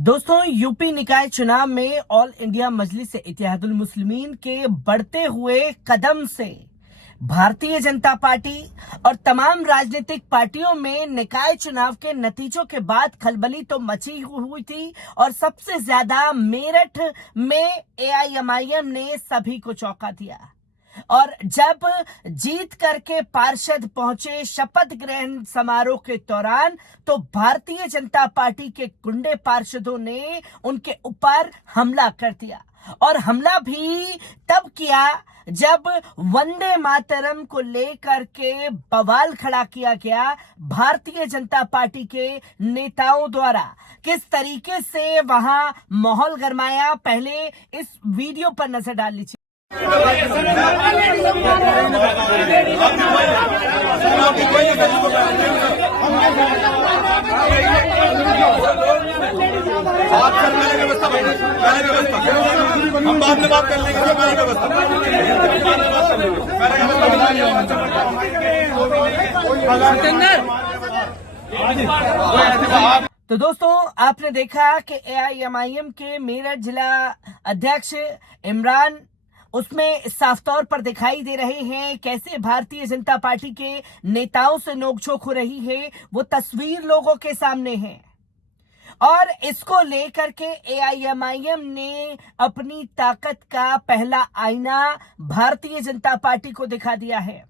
दोस्तों, यूपी निकाय चुनाव में ऑल इंडिया मजलिस इत्तेहादुल मुस्लिमीन के बढ़ते हुए कदम से भारतीय जनता पार्टी और तमाम राजनीतिक पार्टियों में निकाय चुनाव के नतीजों के बाद खलबली तो मची हुई थी और सबसे ज्यादा मेरठ में एआईएमआईएम ने सभी को चौंका दिया। और जब जीत करके पार्षद पहुंचे शपथ ग्रहण समारोह के दौरान तो भारतीय जनता पार्टी के गुंडे पार्षदों ने उनके ऊपर हमला कर दिया। और हमला भी तब किया जब वंदे मातरम को लेकर के बवाल खड़ा किया गया भारतीय जनता पार्टी के नेताओं द्वारा। किस तरीके से वहां माहौल गरमाया, पहले इस वीडियो पर नजर डाल लीजिए। हम बाद में बात कर लेंगे। तो दोस्तों, आपने देखा कि एआईएमआईएम के मेरठ जिला अध्यक्ष इमरान उसमें साफ तौर पर दिखाई दे रहे हैं कैसे भारतीय जनता पार्टी के नेताओं से नोकझोंक हो रही है। वो तस्वीर लोगों के सामने है और इसको लेकर के एआईएमआईएम ने अपनी ताकत का पहला आईना भारतीय जनता पार्टी को दिखा दिया है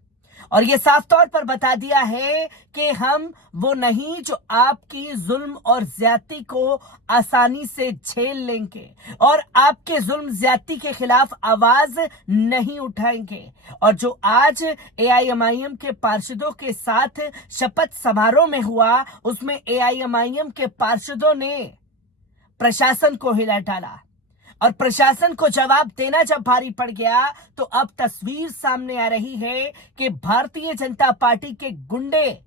और ये साफ तौर पर बता दिया है कि हम वो नहीं जो आपकी जुल्म और ज्यादती को आसानी से झेल लेंगे और आपके जुल्म ज्यादती के खिलाफ आवाज नहीं उठाएंगे। और जो आज एआईएमआईएम के पार्षदों के साथ शपथ समारोह में हुआ, उसमें एआईएमआईएम के पार्षदों ने प्रशासन को हिला डाला और प्रशासन को जवाब देना जब भारी पड़ गया तो अब तस्वीर सामने आ रही है कि भारतीय जनता पार्टी के गुंडे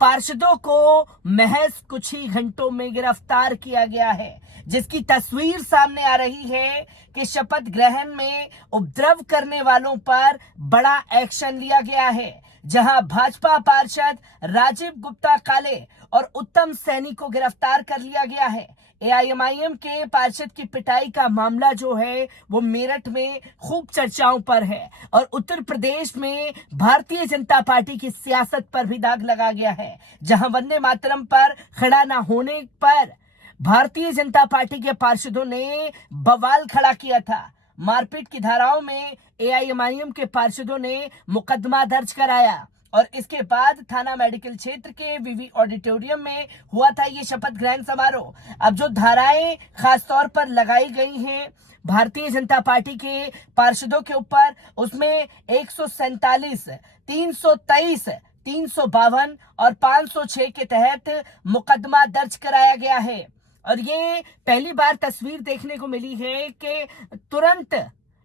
पार्षदों को महज कुछ ही घंटों में गिरफ्तार किया गया है, जिसकी तस्वीर सामने आ रही है कि शपथ ग्रहण में उपद्रव करने वालों पर बड़ा एक्शन लिया गया है। जहां भाजपा पार्षद राजीव गुप्ता काले और उत्तम सैनी को गिरफ्तार कर लिया गया है। एआईएमआईएम के पार्षद की पिटाई का मामला जो है वो मेरठ में खूब चर्चाओं पर है और उत्तर प्रदेश में भारतीय जनता पार्टी की सियासत पर भी दाग लगा गया है। जहां वंदे मातरम पर खड़ा न होने पर भारतीय जनता पार्टी के पार्षदों ने बवाल खड़ा किया था। मारपीट की धाराओं में एआईएमआईएम के पार्षदों ने मुकदमा दर्ज कराया और इसके बाद थाना मेडिकल क्षेत्र के विवि ऑडिटोरियम में हुआ था ये शपथ ग्रहण समारोह। अब जो धाराएं खास तौर पर लगाई गई हैं भारतीय जनता पार्टी के पार्षदों के ऊपर, उसमें 147, 323, 352 और 506 के तहत मुकदमा दर्ज कराया गया है। और ये पहली बार तस्वीर देखने को मिली है कि तुरंत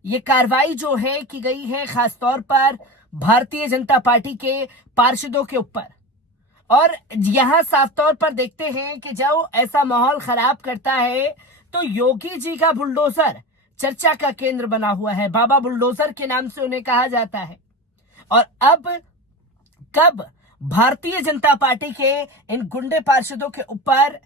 ये कार्रवाई जो है की गई है खास तौर पर भारतीय जनता पार्टी के पार्षदों के ऊपर। और यहां साफ तौर पर देखते हैं कि जब ऐसा माहौल खराब करता है तो योगी जी का बुलडोजर चर्चा का केंद्र बना हुआ है। बाबा बुलडोजर के नाम से उन्हें कहा जाता है। और अब कब भारतीय जनता पार्टी के इन गुंडे पार्षदों के ऊपर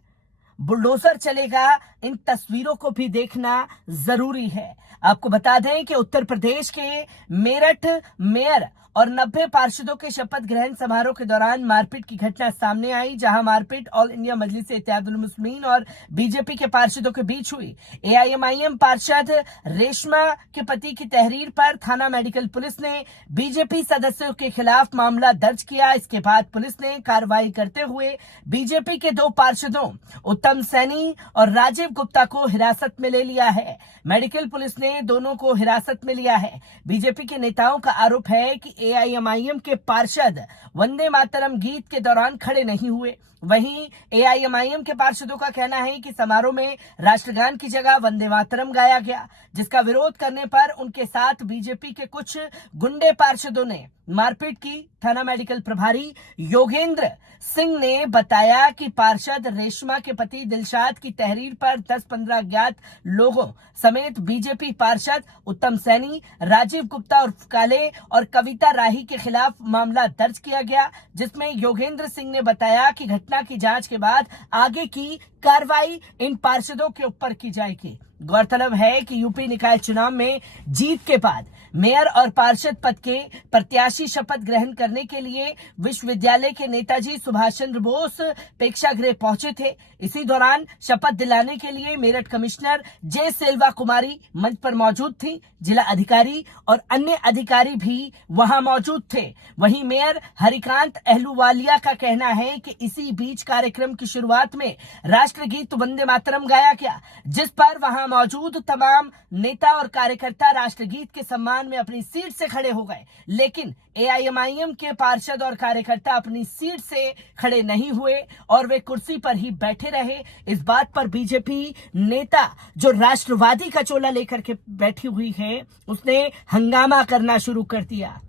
बुलडोजर चलेगा, इन तस्वीरों को भी देखना जरूरी है। आपको बता दें कि उत्तर प्रदेश के मेरठ मेयर और 90 पार्षदों के शपथ ग्रहण समारोह के दौरान मारपीट की घटना सामने आई, जहां मारपीट ऑल इंडिया मजलिस इत्तेहादुल मुस्लिमीन और बीजेपी के पार्षदों के बीच हुई। एआईएमआईएम पार्षद रेशमा के पति की तहरीर पर थाना मेडिकल पुलिस ने बीजेपी सदस्यों के खिलाफ मामला दर्ज किया। इसके बाद पुलिस ने कार्रवाई करते हुए बीजेपी के 2 पार्षदों उत्तम सैनी और राजीव गुप्ता को हिरासत में ले लिया है। मेडिकल पुलिस ने दोनों को हिरासत में लिया है। बीजेपी के नेताओं का आरोप है कि एआईएमआईएम के पार्षद वंदे मातरम गीत के दौरान खड़े नहीं हुए। वहीं एआईएमआईएम के पार्षदों का कहना है कि समारोह में राष्ट्रगान की जगह वंदे मातरम गाया गया, जिसका विरोध करने पर उनके साथ बीजेपी के कुछ गुंडे पार्षदों ने मारपीट की। थाना मेडिकल प्रभारी योगेंद्र सिंह ने बताया कि पार्षद रेशमा के पति दिलशाद की तहरीर पर 10-15 अज्ञात लोगों समेत बीजेपी पार्षद उत्तम सैनी, राजीव गुप्ता उर्फ काले और कविता राही के खिलाफ मामला दर्ज किया गया, जिसमें योगेंद्र सिंह ने बताया कि घटना की जांच के बाद आगे की कार्रवाई इन पार्षदों के ऊपर की जाएगी। गौरतलब है कि यूपी निकाय चुनाव में जीत के बाद मेयर और पार्षद पद के प्रत्याशी शपथ ग्रहण करने के लिए विश्वविद्यालय के नेताजी सुभाष चंद्र बोस प्रेक्षागृह पहुंचे थे। इसी दौरान शपथ दिलाने के लिए मेरठ कमिश्नर जे सेल्वा कुमारी मंच पर मौजूद थी। जिला अधिकारी और अन्य अधिकारी भी वहां मौजूद थे। वहीं मेयर हरिकांत अहलूवालिया का कहना है कि इसी बीच कार्यक्रम की शुरुआत में राष्ट्रगीत वंदे मातरम गाया गया, जिस पर वहां मौजूद तमाम नेता और कार्यकर्ता राष्ट्रगीत के सम्मान में अपनी सीट से खड़े हो गए, लेकिन एआईएमआईएम के पार्षद और कार्यकर्ता अपनी सीट से खड़े नहीं हुए और वे कुर्सी पर ही बैठे रहे। इस बात पर बीजेपी नेता जो राष्ट्रवादी का चोला लेकर के बैठी हुई है, उसने हंगामा करना शुरू कर दिया,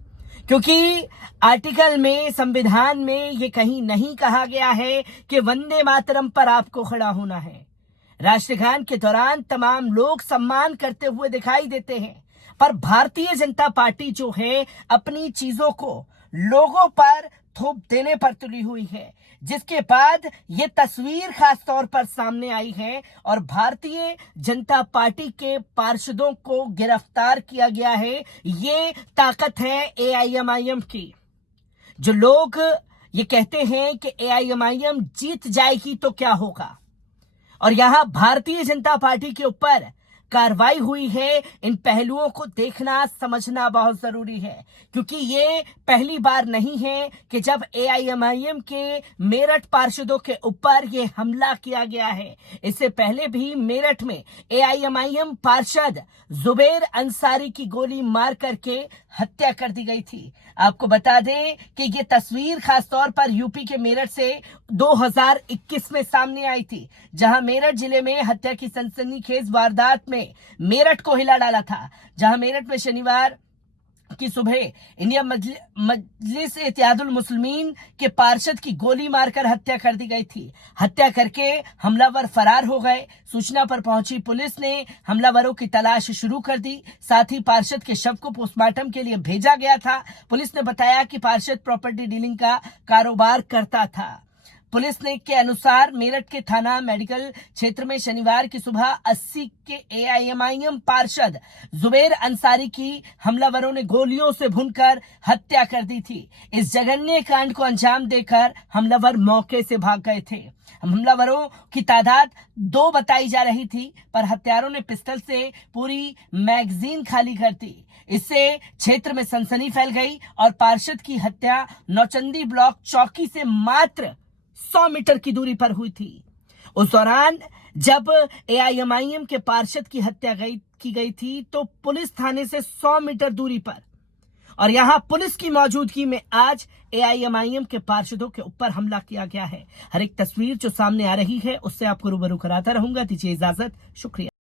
क्योंकि आर्टिकल में, संविधान में ये कहीं नहीं कहा गया है कि वंदे मातरम पर आपको खड़ा होना है। राष्ट्रगान के दौरान तमाम लोग सम्मान करते हुए दिखाई देते हैं, पर भारतीय जनता पार्टी जो है अपनी चीजों को लोगों पर थोप देने पर तुली हुई है, जिसके बाद ये तस्वीर खास तौर पर सामने आई है और भारतीय जनता पार्टी के पार्षदों को गिरफ्तार किया गया है। ये ताकत है एआईएमआईएम की। जो लोग ये कहते हैं कि एआईएमआईएम जीत जाएगी तो क्या होगा, और यहां भारतीय जनता पार्टी के ऊपर कार्रवाई हुई है, इन पहलुओं को देखना समझना बहुत जरूरी है, क्योंकि ये पहली बार नहीं है कि जब एआईएमआईएम के मेरठ पार्षदों के ऊपर ये हमला किया गया है। इससे पहले भी मेरठ में एआईएमआईएम पार्षद जुबेर अंसारी की गोली मार करके हत्या कर दी गई थी। आपको बता दें कि ये तस्वीर खास तौर पर यूपी के मेरठ से 2021 में सामने आई थी, जहां मेरठ जिले में हत्या की सनसनीखेज वारदात में मेरठ को हिला डाला था, जहां मेरठ में शनिवार की सुबह इंडिया मजलिस इत्तेहादुल मुस्लिमीन के पार्षद की गोली मारकर हत्या कर दी गई थी। हत्या करके हमलावर फरार हो गए। सूचना पर पहुंची पुलिस ने हमलावरों की तलाश शुरू कर दी। साथ ही पार्षद के शव को पोस्टमार्टम के लिए भेजा गया था। पुलिस ने बताया कि पार्षद प्रॉपर्टी डीलिंग का कारोबार करता था। पुलिस ने के अनुसार मेरठ के थाना मेडिकल क्षेत्र में शनिवार की सुबह 80 के एआईएमआईएम पार्षद जुबेर अंसारी की हमलावरों ने गोलियों से भूनकर हत्या कर दी थी। इस जघन्य कांड को अंजाम देकर हमलावर मौके से भाग गए थे। हमलावरों की तादाद 2 बताई जा रही थी, पर हत्यारों ने पिस्टल से पूरी मैगजीन खाली कर दी। इससे क्षेत्र में सनसनी फैल गई और पार्षद की हत्या नौचंदी ब्लॉक चौकी से मात्र 100 मीटर की दूरी पर हुई थी। उस दौरान जब एआईएमआईएम के पार्षद की हत्या की गई थी तो पुलिस थाने से 100 मीटर दूरी पर, और यहां पुलिस की मौजूदगी में आज एआईएमआईएम के पार्षदों के ऊपर हमला किया गया है। हर एक तस्वीर जो सामने आ रही है उससे आपको रूबरू कराता रहूंगा। दीजिए इजाजत, शुक्रिया।